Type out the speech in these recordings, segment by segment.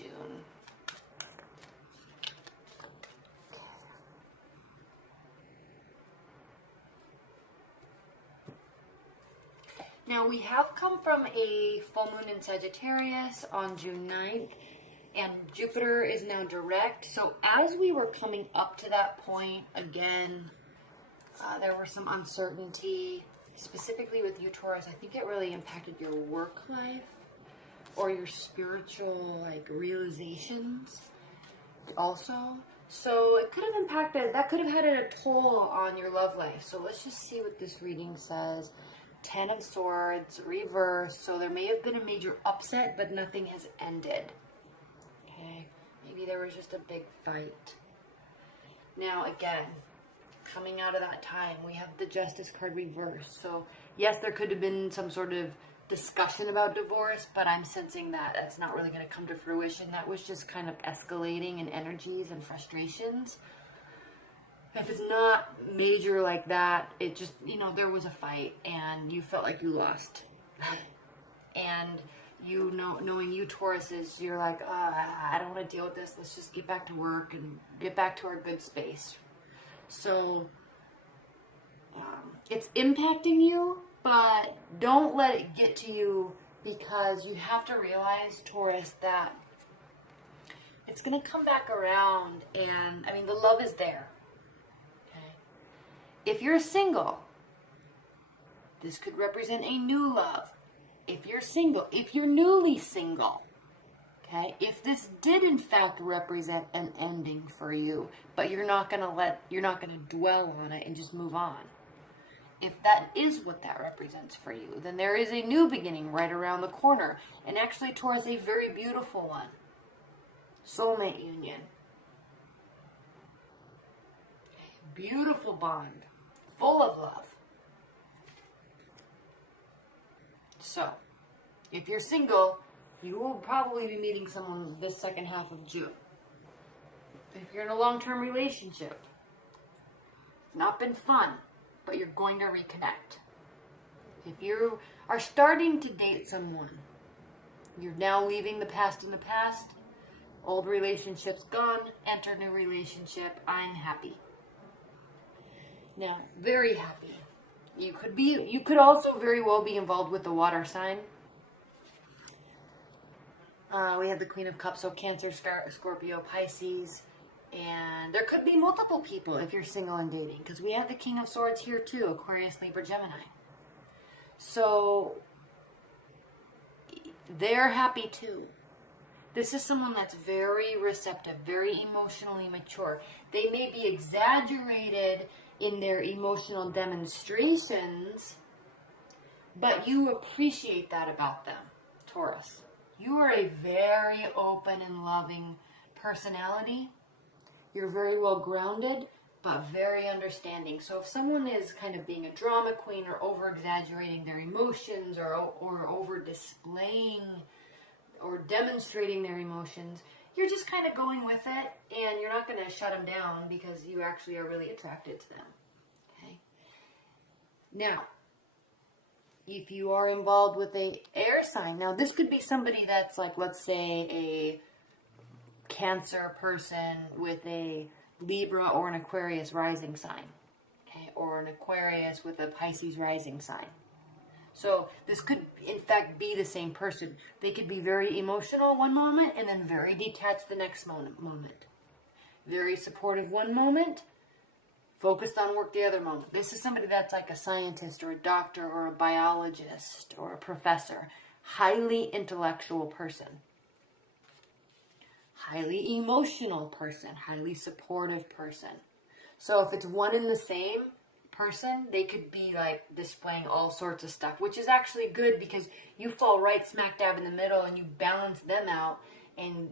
June. Now, we have come from a full moon in Sagittarius on June 9th, and Jupiter is now direct. So as we were coming up to that point, again, there was some uncertainty, specifically with you, Taurus. I think it really impacted your work life or your spiritual, like, realizations also. So it could have impacted, that could have had a toll on your love life. So let's just see what this reading says. 10 of Swords, reverse. So there may have been a major upset, but nothing has ended. Okay, maybe there was just a big fight. Now again, coming out of that time, we have the Justice card reversed. So yes, there could have been some sort of discussion about divorce, but I'm sensing that that's not really going to come to fruition. That was just kind of escalating in energies and frustrations. If it's not major like that, it just, you know, there was a fight and you felt like you lost. And you know, knowing you Tauruses, you're like, I don't want to deal with this. Let's just get back to work and get back to our good space. So it's impacting you, but don't let it get to you, because you have to realize, Taurus, that it's going to come back around. And I mean, the love is there. If you're single, this could represent a new love. If you're single, if you're newly single, okay, if this did in fact represent an ending for you, but you're not going to dwell on it and just move on. If that is what that represents for you, then there is a new beginning right around the corner. And actually, Taurus, a very beautiful one. Soulmate union. Beautiful bond. Full of love. So, if you're single, you will probably be meeting someone this second half of June. If you're in a long-term relationship, it's not been fun, but you're going to reconnect. If you are starting to date someone, you're now leaving the past in the past, old relationship's gone, enter new relationship, I'm happy. Now, very happy. You could also very well be involved with the water sign. We have the Queen of Cups, so Cancer, Scorpio, Pisces. And there could be multiple people if you're single and dating, because we have the King of Swords here too, Aquarius, Libra, Gemini. So they're happy too. This is someone that's very receptive, very emotionally mature. They may be exaggerated in their emotional demonstrations, but you appreciate that about them, Taurus. You are a very open and loving personality. You're very well grounded, but very understanding. So if someone is kind of being a drama queen or over-exaggerating their emotions or over-displaying or demonstrating their emotions, you're just kind of going with it, and you're not going to shut them down because you actually are really attracted to them. Okay. Now, if you are involved with a air sign, now this could be somebody that's like, let's say, a Cancer person with a Libra or an Aquarius rising sign, okay, or an Aquarius with a Pisces rising sign. So this could, in fact, be the same person. They could be very emotional one moment and then very detached the next moment. Very supportive one moment, focused on work the other moment. This is somebody that's like a scientist or a doctor or a biologist or a professor. Highly intellectual person. Highly emotional person. Highly supportive person. So if it's one and the same person, they could be like displaying all sorts of stuff, which is actually good because you fall right smack dab in the middle and you balance them out, and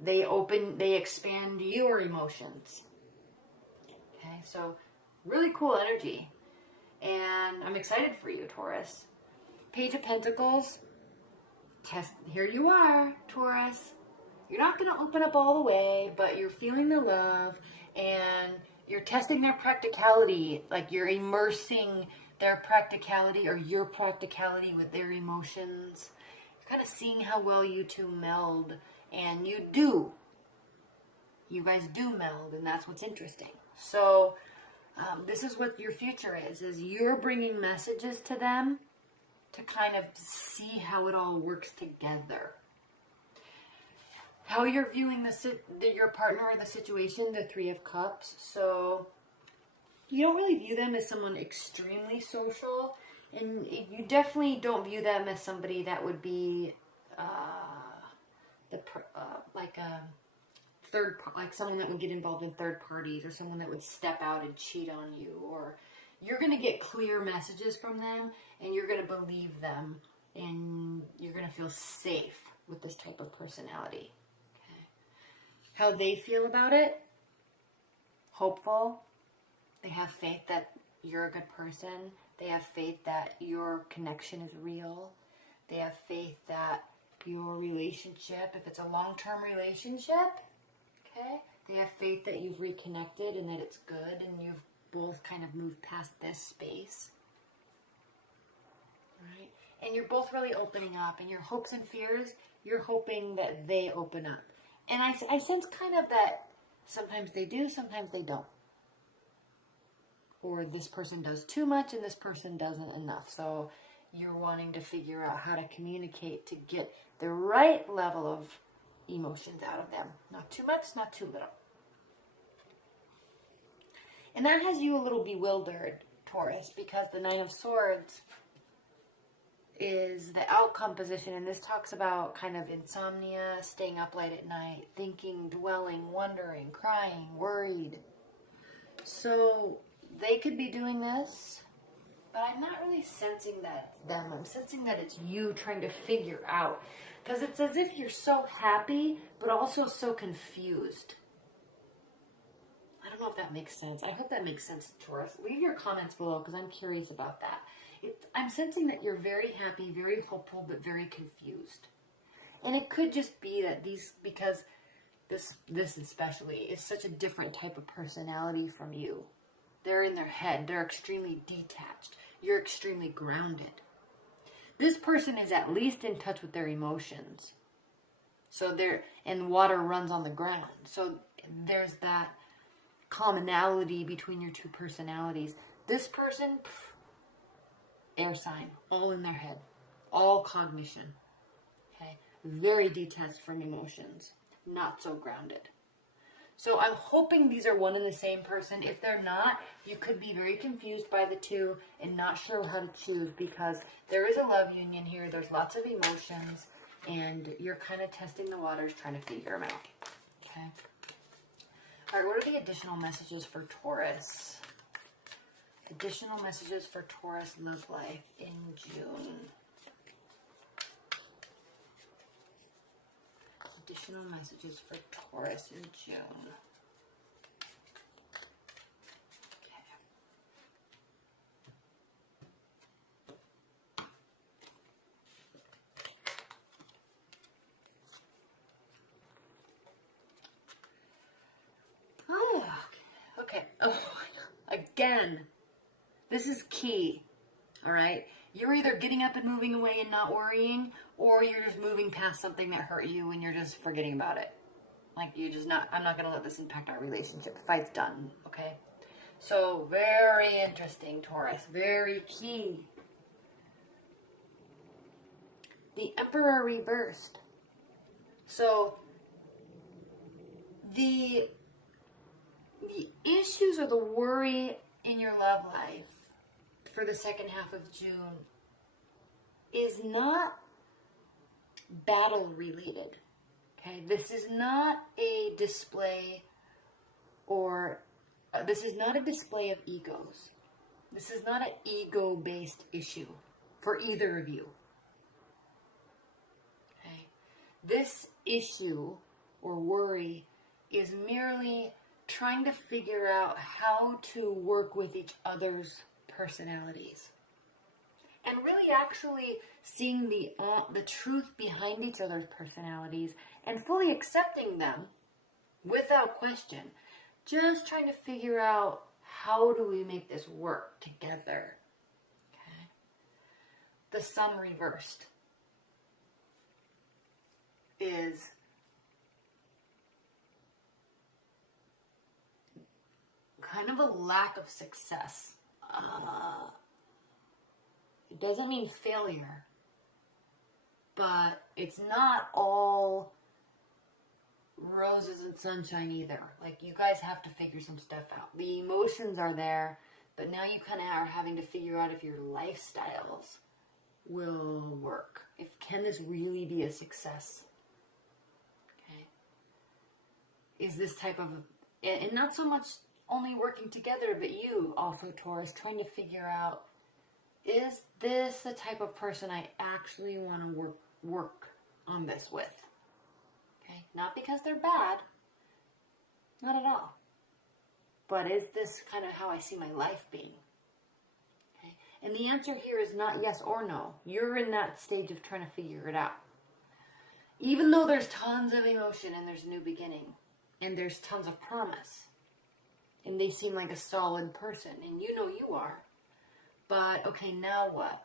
they expand your emotions. Okay, so really cool energy, and I'm excited for you, Taurus. Page of Pentacles. Here you are, Taurus. You're not going to open up all the way, but you're feeling the love, and you're testing their practicality, like you're immersing their practicality or your practicality with their emotions. You're kind of seeing how well you two meld And you do. You guys do meld, and that's what's interesting. So this is what your future is you're bringing messages to them to kind of see how it all works together. How you're viewing your partner or the situation, the Three of Cups. So you don't really view them as someone extremely social, and you definitely don't view them as somebody that would be someone that would get involved in third parties, or someone that would step out and cheat on you. Or you're going to get clear messages from them, and you're going to believe them, and you're going to feel safe with this type of personality. Okay. How they feel about it? Hopeful. They have faith that you're a good person. They have faith that your connection is real. They have faith that your relationship, if it's a long-term relationship, okay, they have faith that you've reconnected and that it's good and you've both kind of moved past this space. Right? And you're both really opening up, and your hopes and fears, you're hoping that they open up. And I sense kind of that sometimes they do, sometimes they don't. Or this person does too much and this person doesn't enough. So you're wanting to figure out how to communicate to get the right level of emotions out of them. Not too much, not too little. And that has you a little bewildered, Taurus, because the Nine of Swords is the outcome position. And this talks about kind of insomnia, staying up late at night, thinking, dwelling, wondering, crying, worried. So they could be doing this, but I'm not really sensing that it's them. I'm sensing that it's you trying to figure out. Because it's as if you're so happy, but also so confused. I don't know if that makes sense. I hope that makes sense, Taurus. Leave your comments below, because I'm curious about that. I'm sensing that you're very happy, very hopeful, but very confused. And it could just be that because this especially is such a different type of personality from you. They're in their head. They're extremely detached. You're extremely grounded. This person is at least in touch with their emotions. And water runs on the ground. So there's that commonality between your two personalities. This person, air sign, all in their head. All cognition. Okay? Very detached from emotions. Not so grounded. So I'm hoping these are one and the same person. If they're not, you could be very confused by the two and not sure how to choose, because there is a love union here. There's lots of emotions, and you're kind of testing the waters, trying to figure them out. Okay. All right, what are the additional messages for Taurus? Additional messages for Taurus love life in June. Additional messages for Taurus in June. Okay. Okay. Oh, again, this is key. All right. You're either getting up and moving away and not worrying, or you're just moving past something that hurt you and you're just forgetting about it. Like, I'm not going to let this impact our relationship. The fight's done, okay? So, very interesting, Taurus. Very key. The Emperor reversed. So, the issues or the worry in your love life for the second half of June is not battle related. Okay, this is not a display this is not a display of egos. This is not an ego-based issue for either of you. Okay, this issue or worry is merely trying to figure out how to work with each other's personalities, and really actually seeing the truth behind each other's personalities and fully accepting them without question. Just trying to figure out, how do we make this work together? Okay. The Sun reversed is kind of a lack of success. It doesn't mean failure, but it's not all roses and sunshine either. Like, you guys have to figure some stuff out. The emotions are there, but now you kind of are having to figure out if your lifestyles will work. Can this really be a success? Okay. Is this type of, and not so much only working together, but you also, Taurus, trying to figure out, is this the type of person I actually want to work on this with? Okay, not because they're bad, not at all. But is this kind of how I see my life being? Okay, and the answer here is not yes or no. You're in that stage of trying to figure it out. Even though there's tons of emotion and there's new beginning and there's tons of promise, and they seem like a solid person, and you know you are. But, okay, now what?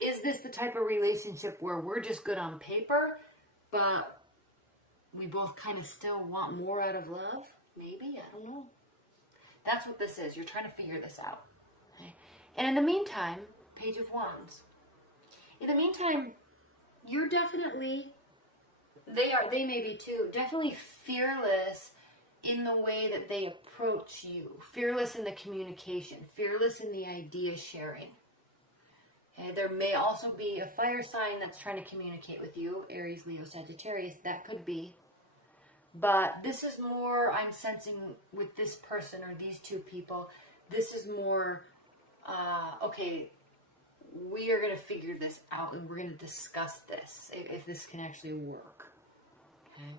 Is this the type of relationship where we're just good on paper, but we both kind of still want more out of love? Maybe, I don't know. That's what this is. You're trying to figure this out. Okay? And in the meantime, Page of Wands. In the meantime, you're definitely, they may be too, definitely fearless in the way that they approach you. Fearless in the communication. Fearless in the idea sharing. Okay, there may also be a fire sign that's trying to communicate with you. Aries, Leo, Sagittarius. That could be. But this is more, I'm sensing with this person or these two people, this is more, okay, we are going to figure this out and we're going to discuss this, if this can actually work. Okay.